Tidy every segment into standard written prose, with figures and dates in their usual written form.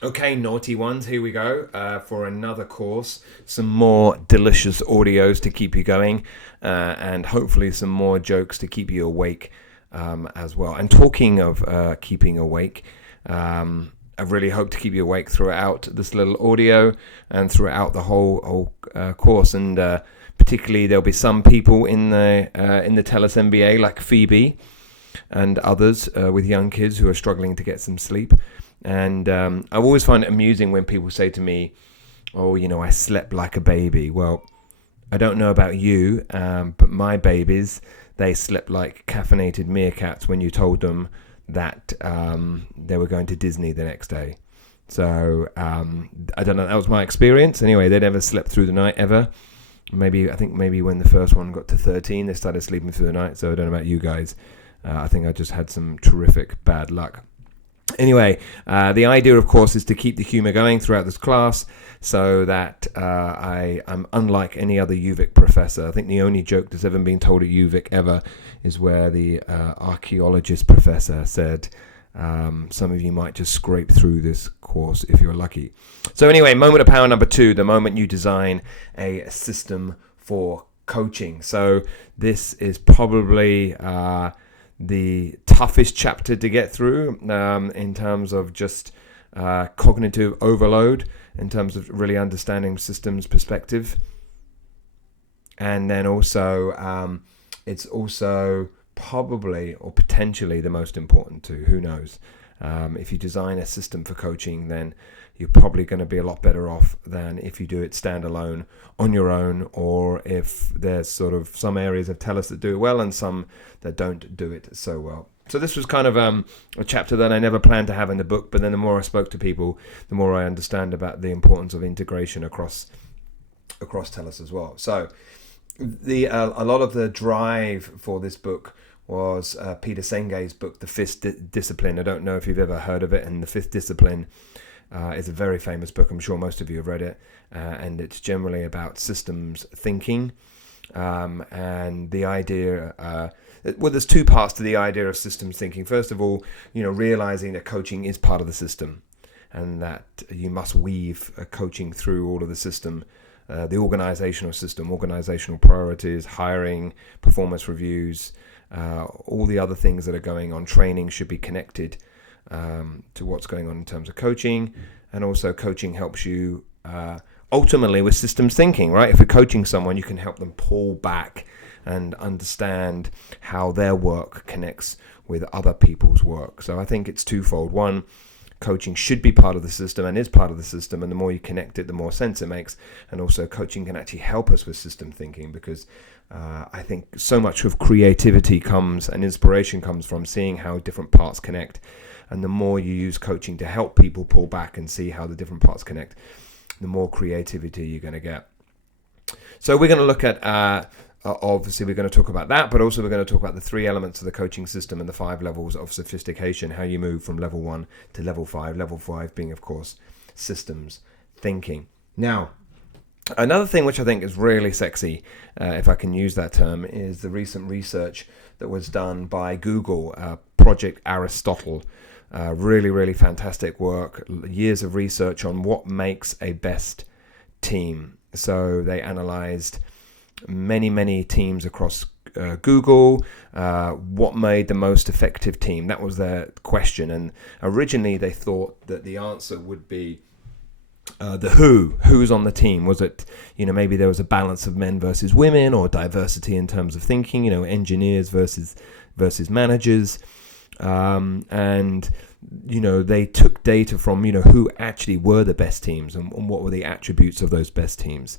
Okay, naughty ones, here we go for another course. Some more delicious audios to keep you going, and hopefully some more jokes to keep you awake as well. And talking of keeping awake, I really hope to keep you awake throughout this little audio and throughout the whole course. And particularly, there'll be some people in the Tellus MBA like Phoebe and others with young kids who are struggling to get some sleep. And I always find it amusing when people say to me, "Oh, I slept like a baby." Well, I don't know about you, but my babies, they slept like caffeinated meerkats when you told them that they were going to Disney the next day. So I don't know. That was my experience. Anyway, they never slept through the night ever. I think maybe when the first one got to 13, they started sleeping through the night. So I don't know about you guys. I think I just had some terrific bad luck. Anyway, the idea, of course, is to keep the humour going throughout this class so that I'm unlike any other UVic professor. I think the only joke that's ever been told at UVic ever is where the archaeologist professor said, some of you might just scrape through this course if you're lucky. So anyway, moment of power number 2, the moment you design a system for coaching. So this is probably the toughest chapter to get through in terms of just cognitive overload, in terms of really understanding systems perspective. And then also, it's also probably or potentially the most important too. Who knows? If you design a system for coaching, then you're probably going to be a lot better off than if you do it standalone on your own, or if there's sort of some areas of Tellus that do it well and some that don't do it so well. So this was kind of a chapter that I never planned to have in the book, but then the more I spoke to people, the more I understand about the importance of integration across Tellus as well. So a lot of the drive for this book was Peter Senge's book, The Fifth Discipline. I don't know if you've ever heard of it, and The Fifth Discipline is a very famous book. I'm sure most of you have read it, and it's generally about systems thinking, and the idea. Well, there's two parts to the idea of systems thinking. First of all, realizing that coaching is part of the system, and that you must weave coaching through all of the system. The organizational system, organizational priorities, hiring, performance reviews, all the other things that are going on. Training should be connected to what's going on in terms of coaching. And also coaching helps you ultimately with systems thinking, right? If you're coaching someone, you can help them pull back and understand how their work connects with other people's work. So I think it's twofold. One, coaching should be part of the system and is part of the system, and the more you connect it, the more sense it makes. And also coaching can actually help us with system thinking, because I think so much of creativity comes and inspiration comes from seeing how different parts connect. And the more you use coaching to help people pull back and see how the different parts connect, the more creativity you're going to get. So we're going to look at obviously we're going to talk about that, but also we're going to talk about the 3 elements of the coaching system and the 5 levels of sophistication, how you move from level 1 to level 5 being, of course, systems thinking. Now, another thing which I think is really sexy, if I can use that term, is the recent research that was done by Google, Project Aristotle. Really, really fantastic work, years of research on what makes a best team. So they analyzed many teams across Google, what made the most effective team. That was their question, and originally they thought that the answer would be who's on the team. Was it, maybe there was a balance of men versus women, or diversity in terms of thinking, engineers versus managers, and they took data from who actually were the best teams and what were the attributes of those best teams.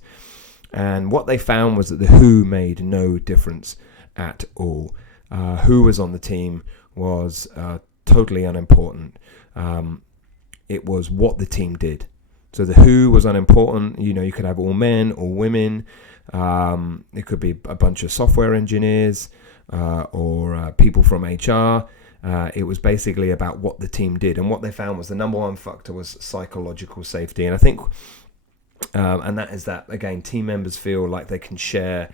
And what they found was that the who made no difference at all. Who was on the team was totally unimportant. It was what the team did. So the who was unimportant. You could have all men or women. It could be a bunch of software engineers or people from HR. It was basically about what the team did. And what they found was the number one factor was psychological safety. And I think and that is that, again, team members feel like they can share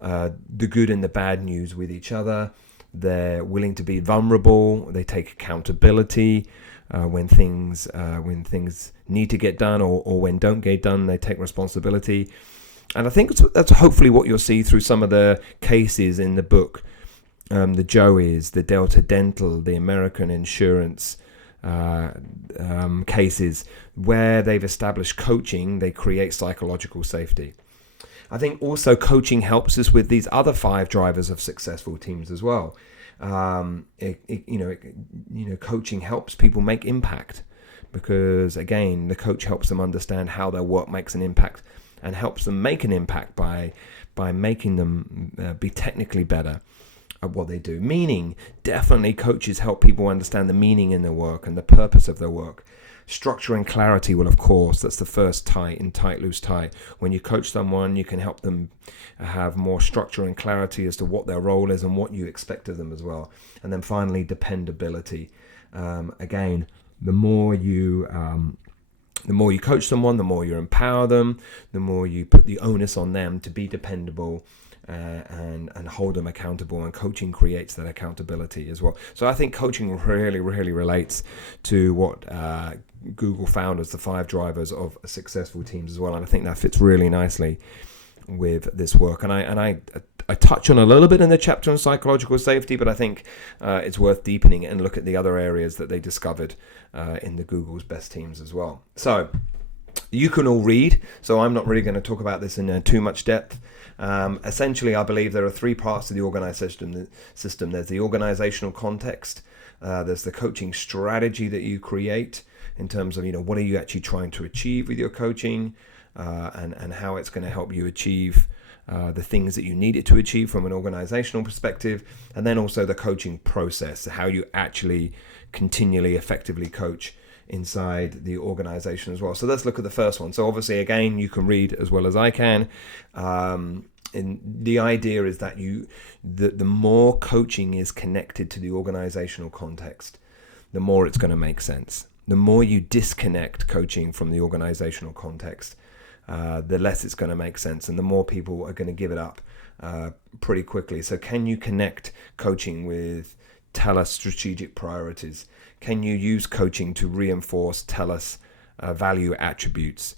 the good and the bad news with each other. They're willing to be vulnerable. They take accountability. when things need to get done, or when don't get done, they take responsibility. And I think that's hopefully what you'll see through some of the cases in the book. The Joeys, the Delta Dental, the American Insurance cases, where they've established coaching, they create psychological safety. I think also coaching helps us with these other 5 drivers of successful teams as well. Coaching helps people make impact, because again, the coach helps them understand how their work makes an impact, and helps them make an impact by making them be technically better at what they do. Meaning, definitely coaches help people understand the meaning in their work and the purpose of their work. Structure and clarity, well, of course, that's the first tie in tight, loose, tight. When you coach someone, you can help them have more structure and clarity as to what their role is and what you expect of them as well. And then finally, dependability. Again, the more you coach someone, the more you empower them, the more you put the onus on them to be dependable and hold them accountable, and coaching creates that accountability as well. So I think coaching really, really relates to what Google found as the 5 drivers of successful teams as well, and I think that fits really nicely with this work. And I touch on a little bit in the chapter on psychological safety, but I think it's worth deepening it and look at the other areas that they discovered in the Google's best teams as well. So you can all read, so I'm not really going to talk about this in too much depth. Essentially, I believe there are 3 parts to the organization system. There's the organizational context, there's the coaching strategy that you create in terms of, what are you actually trying to achieve with your coaching, and how it's going to help you achieve the things that you need it to achieve from an organizational perspective. And then also the coaching process, how you actually continually effectively coach inside the organization as well. So let's look at the first one. So obviously, again, you can read as well as I can. And the idea is that the more coaching is connected to the organizational context, the more it's going to make sense. The more you disconnect coaching from the organizational context, the less it's going to make sense, and the more people are going to give it up pretty quickly. So can you connect coaching with TELUS strategic priorities? Can you use coaching to reinforce TELUS value attributes,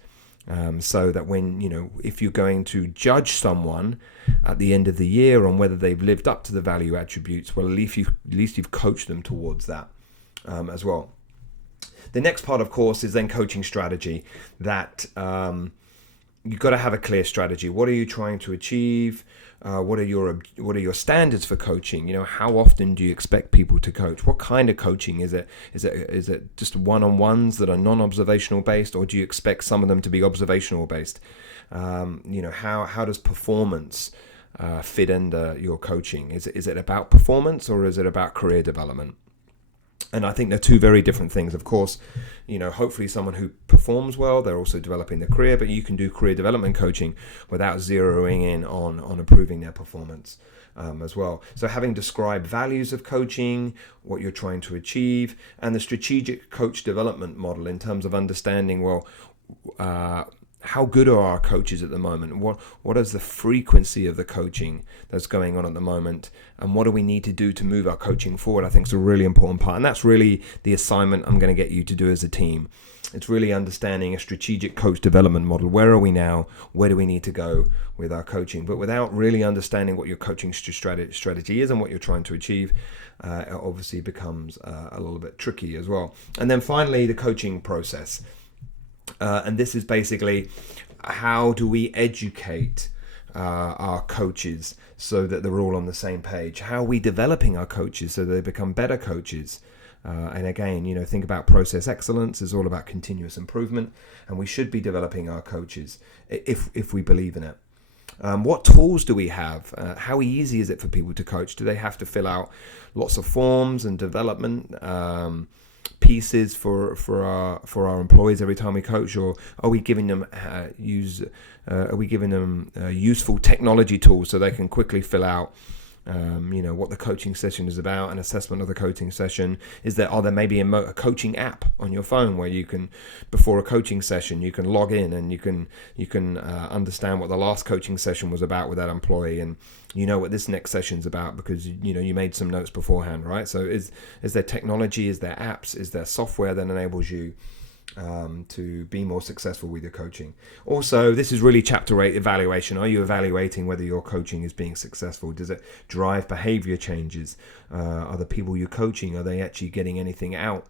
so that when, if you're going to judge someone at the end of the year on whether they've lived up to the value attributes, well, at least you've coached them towards that as well. The next part, of course, is then coaching strategy. That you've got to have a clear strategy. What are you trying to achieve? What are your standards for coaching? How often do you expect people to coach? What kind of coaching is it? Is it just one-on-ones that are non-observational based, or do you expect some of them to be observational based? How does performance fit under your coaching? Is it about performance, or is it about career development? And I think they're 2 very different things. Of course, hopefully someone who performs well, they're also developing their career, but you can do career development coaching without zeroing in on improving their performance as well. So having described values of coaching, what you're trying to achieve, and the strategic coach development model in terms of understanding, how good are our coaches at the moment? What is the frequency of the coaching that's going on at the moment? And what do we need to do to move our coaching forward? I think is a really important part. And that's really the assignment I'm going to get you to do as a team. It's really understanding a strategic coach development model. Where are we now? Where do we need to go with our coaching? But without really understanding what your coaching strategy is and what you're trying to achieve, it obviously becomes a little bit tricky as well. And then finally, the coaching process. And this is basically, how do we educate our coaches so that they're all on the same page? How are we developing our coaches so they become better coaches? And again, think about process excellence. It's all about continuous improvement, and we should be developing our coaches if we believe in it. What tools do we have? How easy is it for people to coach? Do they have to fill out lots of forms and development pieces for our employees every time we coach, or are we giving them useful technology tools so they can quickly fill out what the coaching session is about, an assessment of the coaching session. Are there maybe a coaching app on your phone where you can, before a coaching session, you can log in and you can understand what the last coaching session was about with that employee, and what this next session's about because you made some notes beforehand, right? So is there technology, is there apps, is there software that enables you to be more successful with your coaching? Also, this is really chapter 8, evaluation. Are you evaluating whether your coaching is being successful? Does it drive behavior changes? Are the people you're coaching, are they actually getting anything out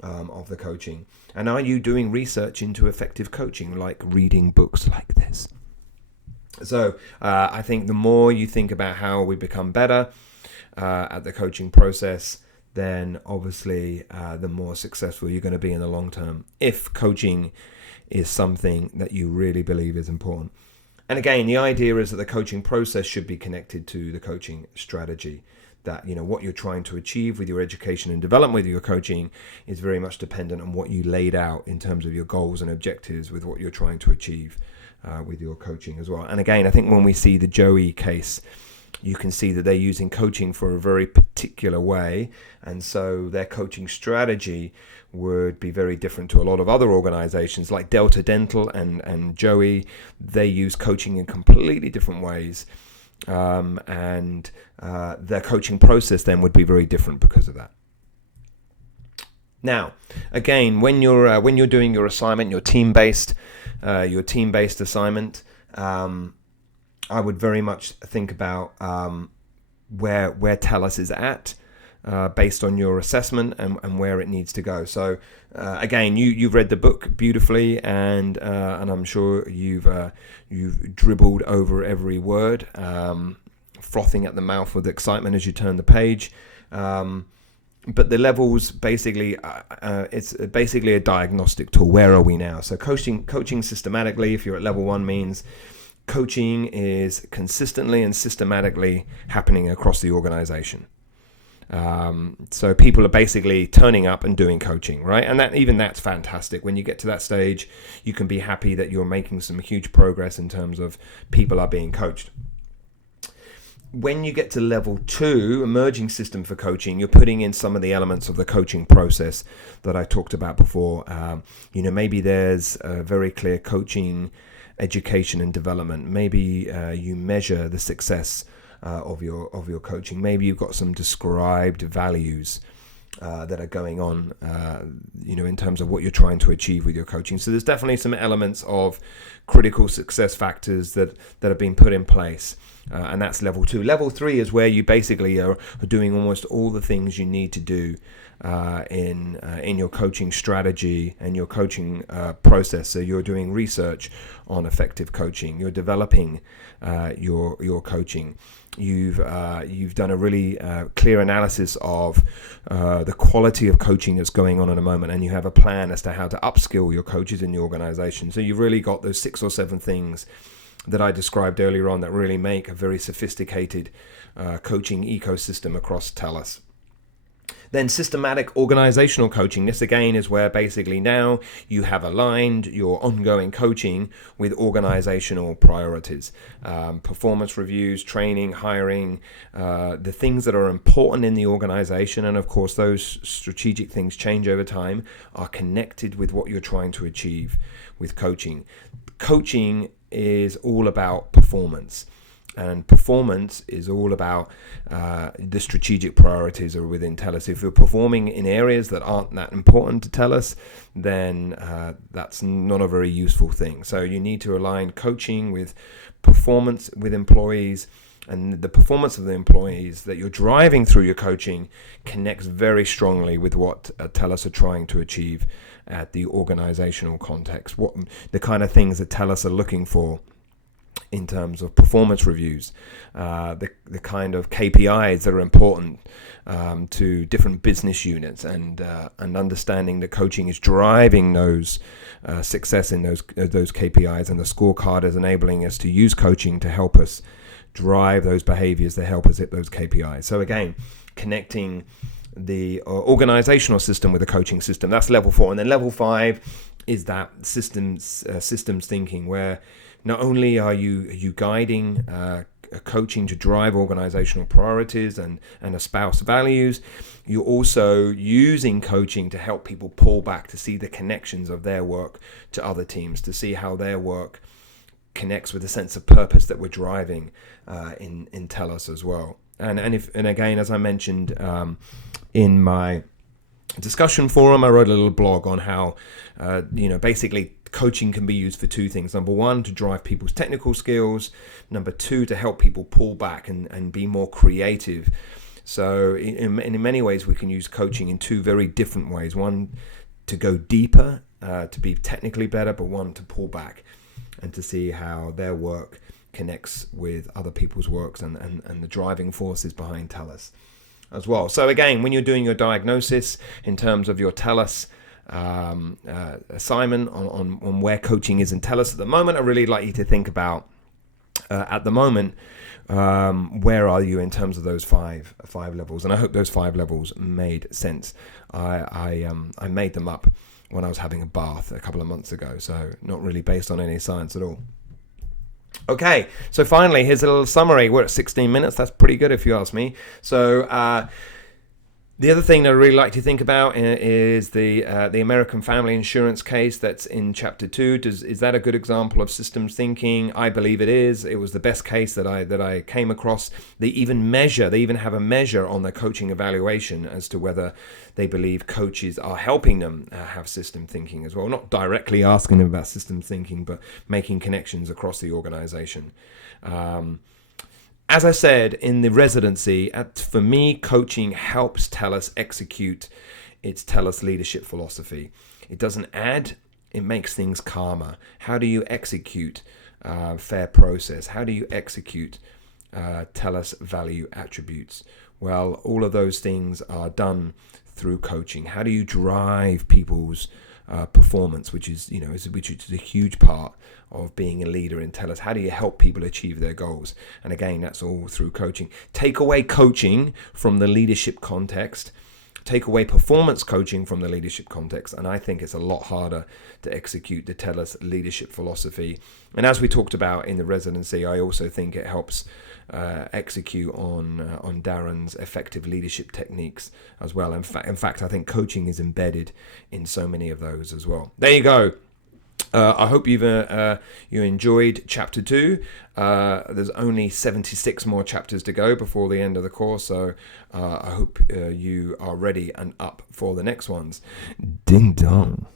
of the coaching? And are you doing research into effective coaching, like reading books like this? So I think the more you think about how we become better at the coaching process, then obviously the more successful you're going to be in the long term, if coaching is something that you really believe is important. And again, the idea is that the coaching process should be connected to the coaching strategy. That what you're trying to achieve with your education and development with your coaching is very much dependent on what you laid out in terms of your goals and objectives with what you're trying to achieve with your coaching as well. And again, I think when we see the Joey case, you can see that they're using coaching for a very particular way, and so their coaching strategy would be very different to a lot of other organizations like Delta Dental and Joey. They use coaching in completely different ways, and their coaching process then would be very different because of that. Now, again, when you're doing your assignment, your team-based assignment, I would very much think about where TELUS is at based on your assessment and where it needs to go. So again, you've read the book beautifully, and I'm sure you've dribbled over every word, frothing at the mouth with excitement as you turn the page. But the levels basically, it's basically a diagnostic tool. Where are we now? So coaching systematically, if you're at level 1, means coaching is consistently and systematically happening across the organization. So people are basically turning up and doing coaching, right? And that's fantastic. When you get to that stage, you can be happy that you're making some huge progress in terms of people are being coached. When you get to level 2, emerging system for coaching, you're putting in some of the elements of the coaching process that I talked about before. Maybe there's a very clear coaching education and development. Maybe you measure the success of your coaching. Maybe you've got some described values that are going on, in terms of what you're trying to achieve with your coaching. So there's definitely some elements of critical success factors that have been put in place, and that's level 2. Level 3 is where you basically are doing almost all the things you need to do in your coaching strategy and your coaching process. So you're doing research on effective coaching. You're developing your coaching. You've done a really clear analysis of the quality of coaching that's going on at the moment, and you have a plan as to how to upskill your coaches in the organization. So you've really got those 6 or 7 things that I described earlier on that really make a very sophisticated coaching ecosystem across TELUS. Then systematic organizational coaching. This again is where basically now you have aligned your ongoing coaching with organizational priorities. Performance reviews, training, hiring, the things that are important in the organization, and of course those strategic things change over time, are connected with what you're trying to achieve with coaching. Coaching is all about performance. And performance is all about the strategic priorities are within TELUS. If you're performing in areas that aren't that important to TELUS, then that's not a very useful thing. So you need to align coaching with performance with employees, and the performance of the employees that you're driving through your coaching connects very strongly with what TELUS are trying to achieve at the organizational context. What the kind of things that TELUS are looking for in terms of performance reviews, the kind of KPIs that are important to different business units, and understanding that coaching is driving those success in those KPIs, and the scorecard is enabling us to use coaching to help us drive those behaviors that help us hit those KPIs. So again, connecting the organizational system with the coaching system. That's level 4. And then level 5 is that systems thinking, where not only are you guiding coaching to drive organizational priorities and espouse values. You're also using coaching to help people pull back, to see the connections of their work to other teams, to see how their work connects with the sense of purpose that we're driving in TELUS as well. And again, as I mentioned in my discussion forum, I wrote a little blog on how basically coaching can be used for two things. Number one, to drive people's technical skills. Number two, to help people pull back and be more creative. So in many ways, we can use coaching in two very different ways. One, to go deeper, to be technically better, but one, to pull back and to see how their work connects with other people's works and the driving forces behind TELUS as well. So again, when you're doing your diagnosis in terms of your TELUS assignment on where coaching is in TELUS at the moment, I really like you to think about at the moment, where are you in terms of those five levels? And I hope those 5 levels made sense. I made them up when I was having a bath a couple of months ago, so not really based on any science at all. Okay, so finally, here's a little summary. We're at 16 minutes. That's pretty good if you ask me. So the other thing that I really like to think about is the American Family Insurance case that's in Chapter 2. Is that a good example of systems thinking? I believe it is. It was the best case that I came across. They even have a measure on their coaching evaluation as to whether they believe coaches are helping them have system thinking as well. Not directly asking them about systems thinking, but making connections across the organization. As I said in the residency, for me, coaching helps TELUS execute its TELUS leadership philosophy. It doesn't add, it makes things calmer. How do you execute fair process? How do you execute TELUS value attributes? Well, all of those things are done through coaching. How do you drive people's performance, which is a huge part of being a leader in TELUS? How do you help people achieve their goals? And again, that's all through coaching. Take away coaching from the leadership context, take away performance coaching from the leadership context, and I think it's a lot harder to execute the TELUS leadership philosophy. And as we talked about in the residency, I also think it helps execute on Darren's effective leadership techniques as well. In fact, I think coaching is embedded in so many of those as well. There you go. I hope you enjoyed Chapter 2. There's only 76 more chapters to go before the end of the course, so I hope you are ready and up for the next ones. Ding dong.